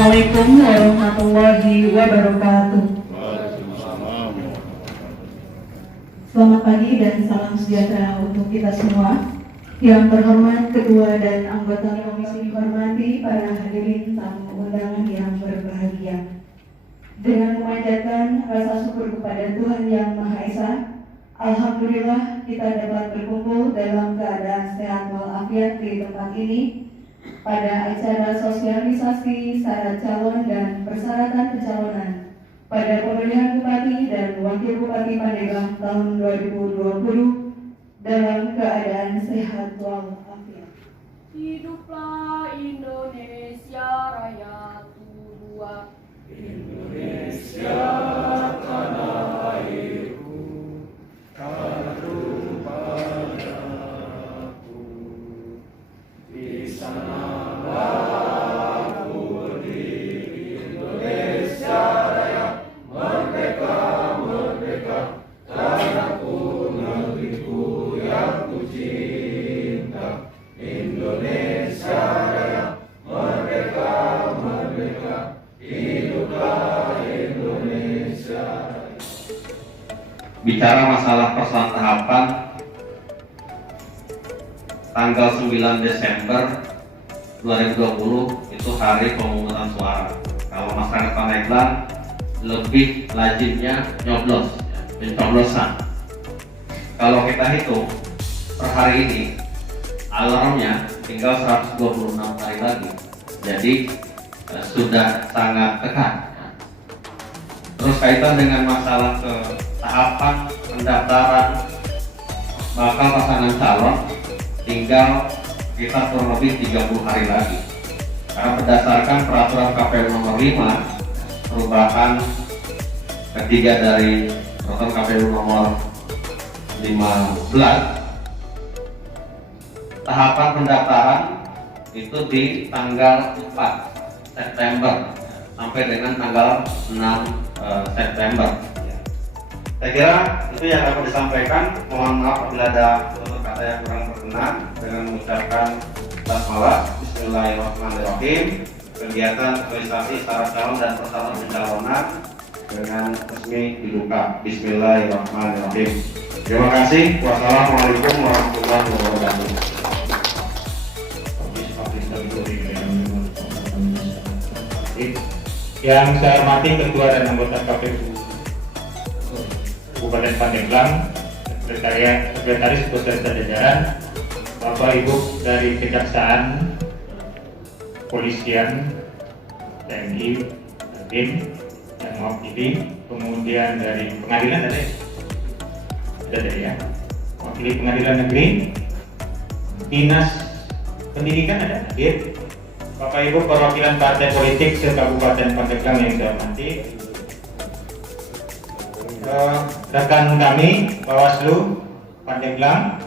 Assalamualaikum warahmatullahi wabarakatuh. Selamat pagi dan salam sejahtera untuk kita semua. Yang terhormat Ketua dan anggota Komisi dihormati para hadirin tamu undangan yang berbahagia. Dengan memanjatkan rasa syukur kepada Tuhan Yang Maha Esa, alhamdulillah kita dapat berkumpul dalam keadaan sehat walafiat di tempat ini pada acara sosialisasi syarat calon dan persyaratan pencalonan pada pemilihan Bupati dan Wakil Bupati Pandeglang tahun 2020 dalam keadaan sehat walafiat. Hiduplah Indonesia Raya tua. Indonesia tanah airku, kagum padaku. Di sanalah aku berdiri, Indonesia Raya, merdeka, merdeka, tanahku, negeriku yang ku cinta. Indonesia Raya, merdeka, merdeka, hiduplah Indonesia. Bicara masalah persoalan tahapan, tanggal 9 Desember 2020 itu hari pemungutan suara. Kalau masyarakat Pandeglang lebih lazimnya nyoblos, pencoblosan. Kalau kita hitung per hari ini, alarmnya tinggal 126 hari lagi. Jadi sudah sangat dekat. Terus kaitan dengan masalah ke tahapan pendaftaran bakal pasangan calon, tinggal kita kurang lebih 30 hari lagi. Karena berdasarkan peraturan KPU nomor 5 perubahan ketiga dari peraturan KPU nomor 15, tahapan pendaftaran itu di tanggal 4 September sampai dengan tanggal 6 September. Saya kira itu yang dapat disampaikan. Mohon maaf apabila ada kata yang kurang berkenan. Dengan mengucapkan basmalah, Bismillahirrahmanirrahim. Kegiatan sosialisasi syarat calon dan persyaratan pencalonan dengan resmi dibuka. Bismillahirrahmanirrahim. Terima kasih. Wassalamualaikum warahmatullahi wabarakatuh. Yang saya hormati Ketua dan anggota KPU Kabupaten Pandeglang, Sekretaris beserta jajaran, Bapak Ibu dari Kejaksaan, Polisian, TNI, BIN, yang mewakili, kemudian dari Pengadilan ada ya, mewakili Pengadilan Negeri, Dinas Pendidikan ada hadir, Bapak Ibu perwakilan partai politik se-Kabupaten Pandeglang yang saya hormati, rekan kami Bawaslu Pandeglang,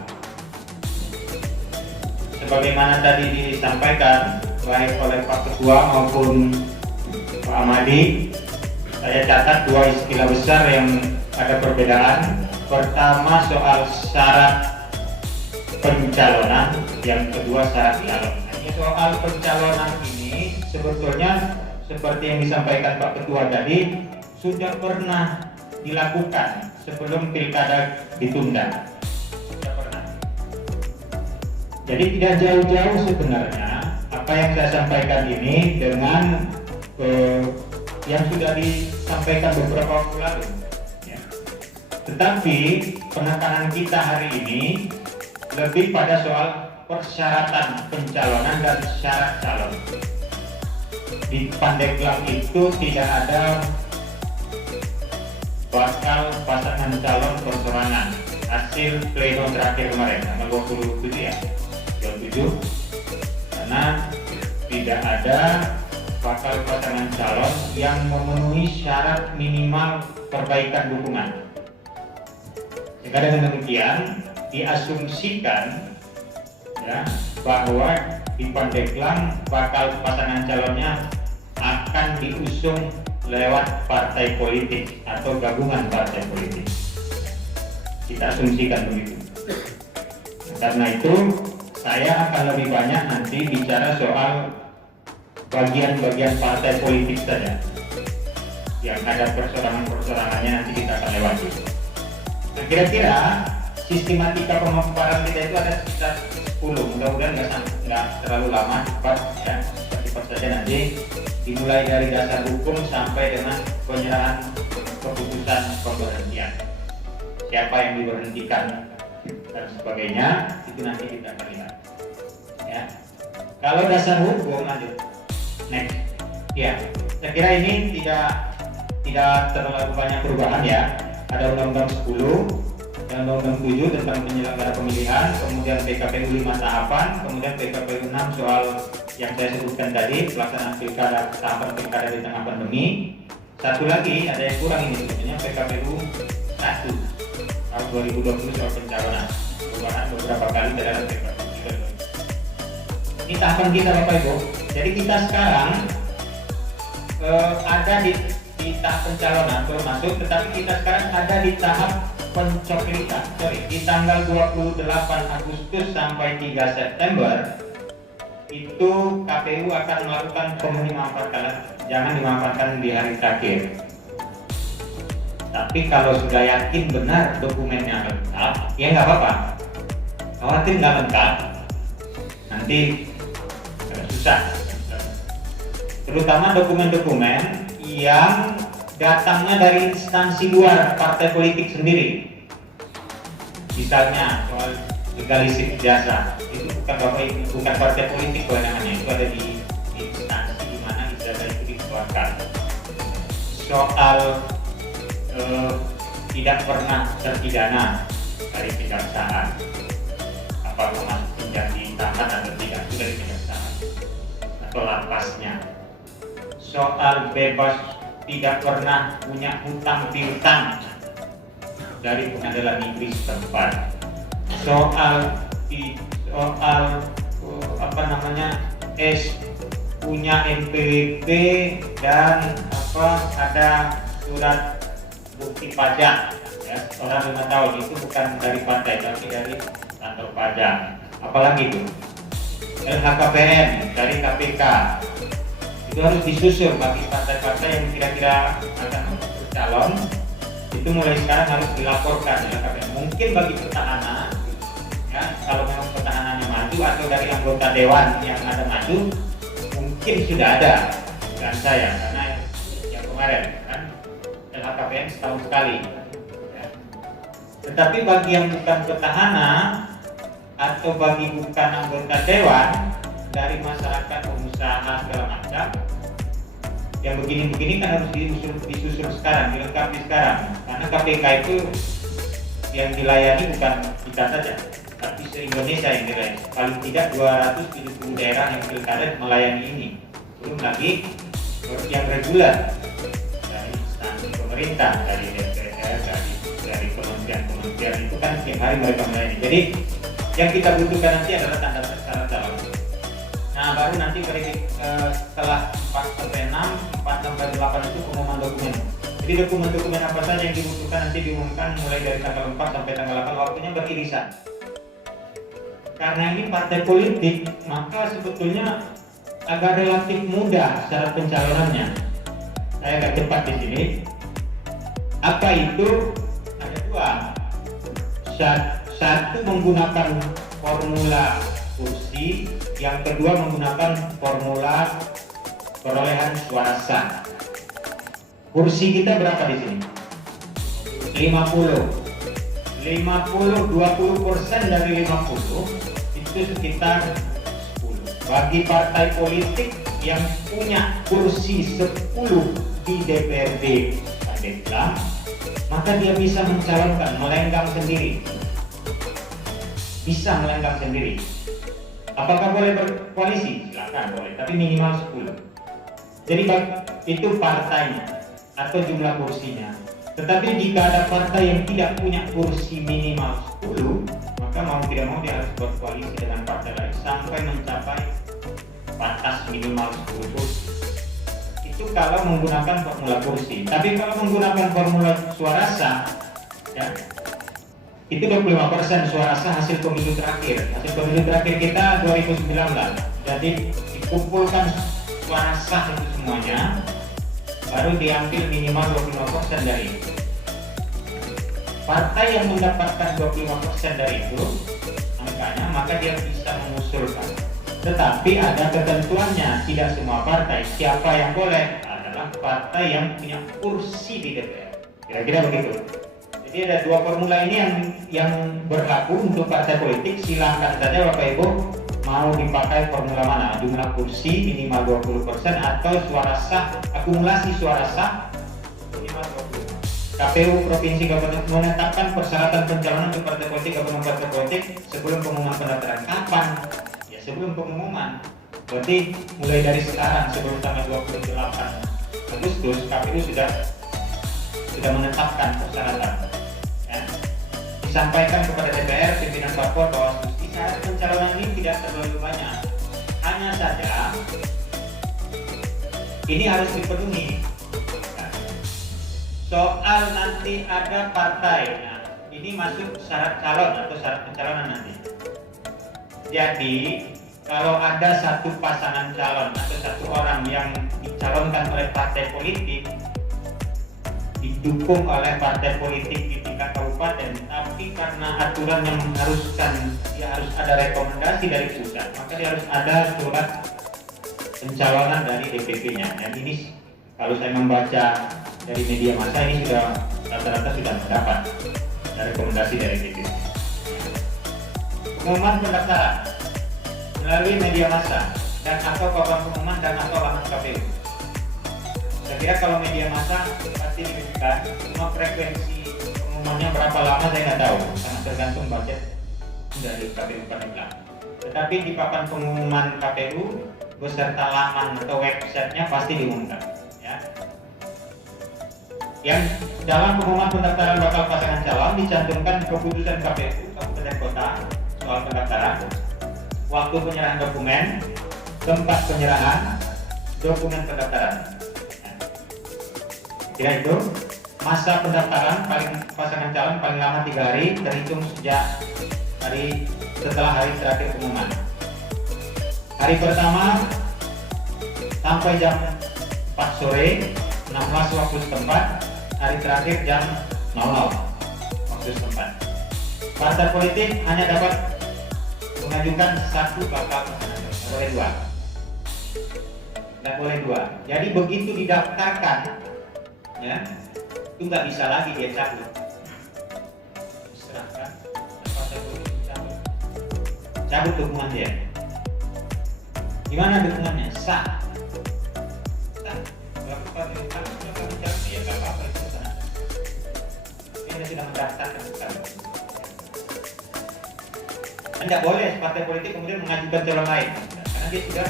sebagaimana tadi disampaikan baik oleh Pak Ketua maupun Pak Amadi, saya catat dua istilah besar yang ada perbedaan. Pertama soal syarat pencalonan, yang kedua syarat calon. Soal pencalonan ini sebetulnya seperti yang disampaikan Pak Ketua tadi sudah pernah dilakukan sebelum pilkada ditunda. Sudah pernah. Jadi tidak jauh-jauh sebenarnya apa yang saya sampaikan ini dengan yang sudah disampaikan beberapa waktu lalu. Ya. Tetapi penekanan kita hari ini lebih pada soal persyaratan pencalonan dan syarat calon. Di Pandeglang itu tidak ada bakal pasangan calon persorangan hasil pleno terakhir kemarin tanggal 27 ya, 27, karena tidak ada bakal pasangan calon yang memenuhi syarat minimal perbaikan dukungan. Sehingga dengan demikian diasumsikan ya bahwa di Pandeglang bakal pasangan calonnya akan diusung lewat partai politik atau gabungan partai politik. Kita asumsikan begitu. Karena itu saya akan lebih banyak nanti bicara soal bagian-bagian partai politik saja. Yang ada persorangan-persorangannya nanti kita akan lewati. Nah, kira-kira sistematika pemaparan kita itu ada sekitar 10. Mudah-mudahan nggak terlalu lama, cepat ya. Cepat saja nanti. Dimulai dari dasar hukum sampai dengan penyerahan keputusan pemberhentian. Siapa yang diberhentikan dan sebagainya itu nanti kita akan lihat. Ya. Kalau dasar hukum lanjut. Next. Ya, saya kira ini tidak terlalu banyak perubahan ya. Ada Undang-Undang 10 dan Undang-Undang 7 tentang penyelenggara pemilihan, kemudian PKPU 5 tahapan, kemudian PKPU 6 soal yang saya sebutkan tadi, pelaksanaan pilkada, tahapan pilkada di tengah pandemi. Satu lagi ada yang kurang ini sebetulnya, PKPU 1 tahun 2020 soal pencalonan. Perubahan beberapa kali dalam PKPU 3. Ini tahapan kita Bapak Ibu. Jadi kita sekarang ada di tahap pencalonan baru masuk, tetapi kita sekarang ada di tahap pencoklitan. Di tanggal 28 Agustus sampai 3 September itu KPU akan melakukan pemanfaatan. Jangan dimanfaatkan di hari terakhir. Tapi kalau sudah yakin benar dokumennya lengkap, ya nggak apa-apa. Khawatir nggak lengkap, nanti susah. Terutama dokumen-dokumen yang datangnya dari instansi luar partai politik sendiri. Misalnya soal legalistik jasa, itu bukan partai politik kewenangannya, itu ada di instansi di mana ijazah itu dikeluarkan. Soal tidak pernah terpidana dari kejaksaan, apakah masuk menjadi tahan atau tidak, itu dari kejaksaan atau lapasnya. Soal bebas tidak pernah punya hutang piutang dari pengadilan negeri setempat. Soal punya NPWP dan ada surat bukti pajak ya, orang 5 tahun itu bukan dari partai tapi dari kantor pajak. Apalagi itu LHKPN dari KPK. Itu harus disusun bagi partai-partai yang kira-kira akan bercalon. Itu mulai sekarang harus dilaporkan ya. Mungkin bagi petahana ya, kalau memang petahananya maju atau dari anggota dewan yang ada maju, mungkin sudah ada bukan saya, karena yang kemarin kan LHKPN setahun sekali ya. Tetapi bagi yang bukan petahana atau bagi bukan anggota dewan, dari masyarakat, pengusaha segala macam, yang begini-begini kan harus disusun sekarang, dilengkapi sekarang. Karena KPK itu yang dilayani bukan kita saja, tapi se-Indonesia yang dilayani. Paling tidak 270 daerah yang pilkada melayani ini. Belum lagi yang reguler dari instansi pemerintah, dari DPR, dari kementerian-kementerian itu kan setiap hari mereka melayani. Jadi yang kita butuhkan nanti adalah tanda syarat calon. Nah, baru nanti setelah 4-6, 4-8 itu pengumuman dokumen. Jadi dokumen-dokumen apa saja yang dibutuhkan nanti diumumkan mulai dari tanggal 4 sampai tanggal 8, waktunya beririsan. Karena ini partai politik, maka sebetulnya agak relatif mudah syarat pencalonannya. Saya agak cepat di sini. Apa itu? Ada dua. Satu menggunakan formula kursi, yang kedua menggunakan formula perolehan suara sah. Kursi kita berapa di sini? 50. 20% dari 50 itu sekitar 10. Bagi partai politik yang punya kursi 10 di DPRD Pandeglang, maka dia bisa mencalonkan, melenggang sendiri. Bisa melenggang sendiri. Apakah boleh berkoalisi? Silakan boleh, tapi minimal 10. Jadi itu partainya atau jumlah kursinya. Tetapi jika ada partai yang tidak punya kursi minimal 10, maka mau tidak mau dia harus berkoalisi dengan partai lain sampai mencapai batas minimal 10 kursi. Itu kalau menggunakan formula kursi. Tapi kalau menggunakan formula suara sah, ya, itu 25% suara sah hasil pemilu terakhir. Hasil pemilu terakhir kita 2019. Jadi dikumpulkan suara sah itu semuanya, baru diambil minimal 25% dari itu. Partai yang mendapatkan 25% dari itu angkanya, maka dia bisa mengusulkan. Tetapi ada ketentuannya, tidak semua partai. Siapa yang boleh adalah partai yang punya kursi di DPR. Kira-kira begitu. Jadi ada dua formula ini yang berlaku untuk partai politik. Silahkan saja Bapak Ibu mau dipakai formula mana, jumlah kursi minimal 20% atau suara sah, akumulasi suara sah minimal 20%. KPU Provinsi Kabupaten menetapkan persyaratan pencalonan untuk partai politik gabungan partai politik sebelum pengumuman pendaftaran. Kapan? Ya sebelum pengumuman. Berarti mulai dari sekarang sebelum tanggal 28 Agustus KPU sudah menetapkan persyaratan. Ya. Disampaikan kepada DPR pimpinan parpol bahwa syarat pencalonan ini tidak terlalu banyak. Hanya saja ini harus dipenuhi. Soal nanti ada partai, nah, ini masuk syarat calon atau syarat pencalonan nanti. Jadi kalau ada satu pasangan calon atau satu orang yang dicalonkan oleh partai politik, didukung oleh partai politik di tingkat kabupaten, tapi karena aturan yang mengharuskan dia harus ada rekomendasi dari pusat, maka dia harus ada surat pencalonan dari DPP-nya. Dan ini kalau saya membaca dari media massa ini sudah rata-rata sudah mendapat rekomendasi dari DPP. Pengumuman pendaftaran melalui media massa dan atau papan pengumuman dan atau laman KPU. Saya kira kalau media massa pasti diberikan, cuma frekuensi pengumumannya berapa lama saya nggak tahu, karena tergantung budget dari KPU Pandeglang. Tetapi di papan pengumuman KPU beserta laman atau websitenya pasti diumumkan. Ya. Yang dalam pengumuman pendaftaran bakal pasangan calon dicantumkan keputusan KPU Kabupaten Kota soal pendaftaran, waktu penyerahan dokumen, tempat penyerahan dokumen pendaftaran. Kira itu masa pendaftaran pasangan calon paling lama 3 hari terhitung sejak hari setelah hari terakhir pengumuman. Hari pertama sampai jam 4 sore 16 waktu setempat, hari terakhir jam 00 waktu setempat. Partai politik hanya dapat mengajukan satu bakal pasangan, tidak boleh dua. Tidak boleh dua. Jadi begitu didaftarkan, ya, itu nggak bisa lagi dia cabut. Serahkan partai politik cabut dukungan dia. Gimana dukungannya? Sah. Ya nggak apa-apa itu sana. Dia sudah mendaftarkan sekarang. Tidak boleh partai politik kemudian mengajukan calon lain, karena dia sudah,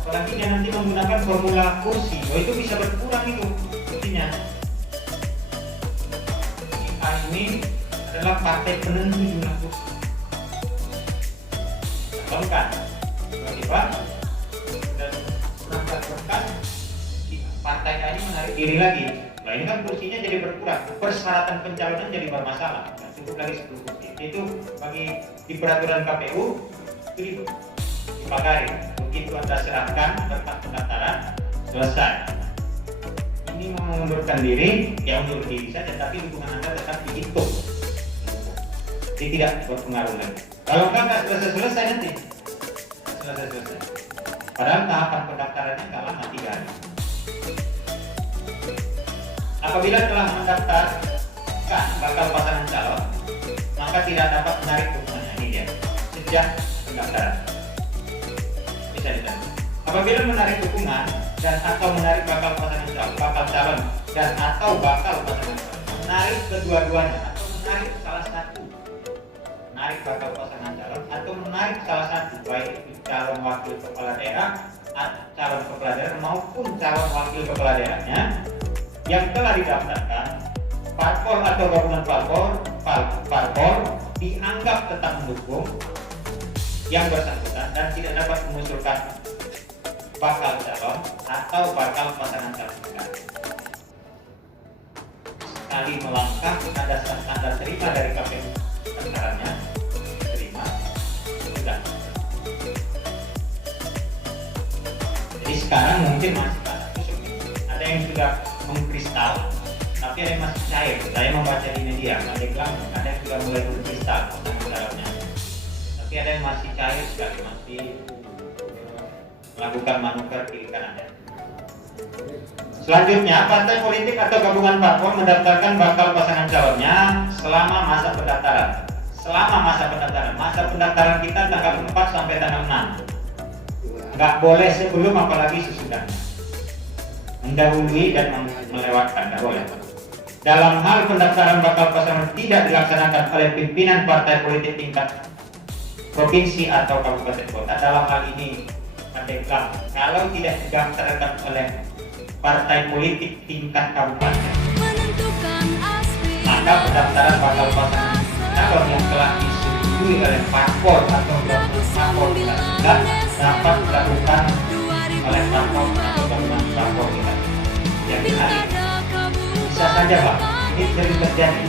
apalagi dia nanti menggunakan formula kursi, itu bisa berkurang itu kursinya. Ini adalah partai penentu jumlah kursi. Calonkan, tiba-tiba dan menangkapkan partai ini menarik diri lagi. Nah ini kan kursinya jadi berkurang, persyaratan pencalonan jadi bermasalah. Nah, cukup lagi 10 kursi. Itu bagi di peraturan KPU itu dipagari. Begitu Anda serahkan berkas pendaftaran selesai. Ini mau mengundurkan diri, ya undur diri saja, tapi dukungan Anda tetap dihitung. Jadi tidak berpengaruh lagi. Kalau nggak selesai nanti, selesai. Padahal tahapan pendaftarannya nggak lama 3 hari. Apabila telah mendaftarkan bakal pasangan calon, maka tidak dapat menarik dukungannya. Ini dia, sejak pendaftaran. Bisa ditanya. Apabila menarik dukungan dan atau menarik bakal calon dan atau bakal pasangan calon, menarik kedua-duanya atau menarik salah satu, menarik bakal pasangan calon atau menarik salah satu, baik itu calon wakil kepala daerah, calon kepala daerah maupun calon wakil kepala daerahnya yang telah didaftarkan, parpol atau gabungan parpol dianggap tetap mendukung yang bersangkutan dan tidak dapat mengusulkan bakal calon atau bakal pasangan calon. Sekali melangkah ada tanda terima dari KPU pendaftarannya, terima, sudah. sekarang mungkin masih ada yang sudah mengkristal, tapi ada yang masih cair. Saya membaca di media, Pandeglang ada yang sudah mulai mengkristal dalamnya, tapi ada yang masih cair sekali, masih melakukan manuver kiri kanannya. Selanjutnya, partai politik atau gabungan parpol mendaftarkan bakal pasangan calonnya selama masa pendaftaran. Masa pendaftaran kita tanggal 4 sampai tanggal 6. Nggak boleh sebelum, apalagi sesudahnya. Mendahului dan melewatkan, nggak boleh. Dalam hal pendaftaran bakal pasangan tidak dilaksanakan oleh pimpinan partai politik tingkat provinsi atau kabupaten kota, dalam hal ini Pandeglang, kalau tidak didaftarkan oleh partai politik tingkat kabupaten, maka pendaftaran bakal pasangan calon yang telah disetujui oleh parpol atau gabungan parpol kita dapat dilakukan oleh parpol atau gabungan parpol kita. Jadi hari bisa saja Pak, ini sering terjadi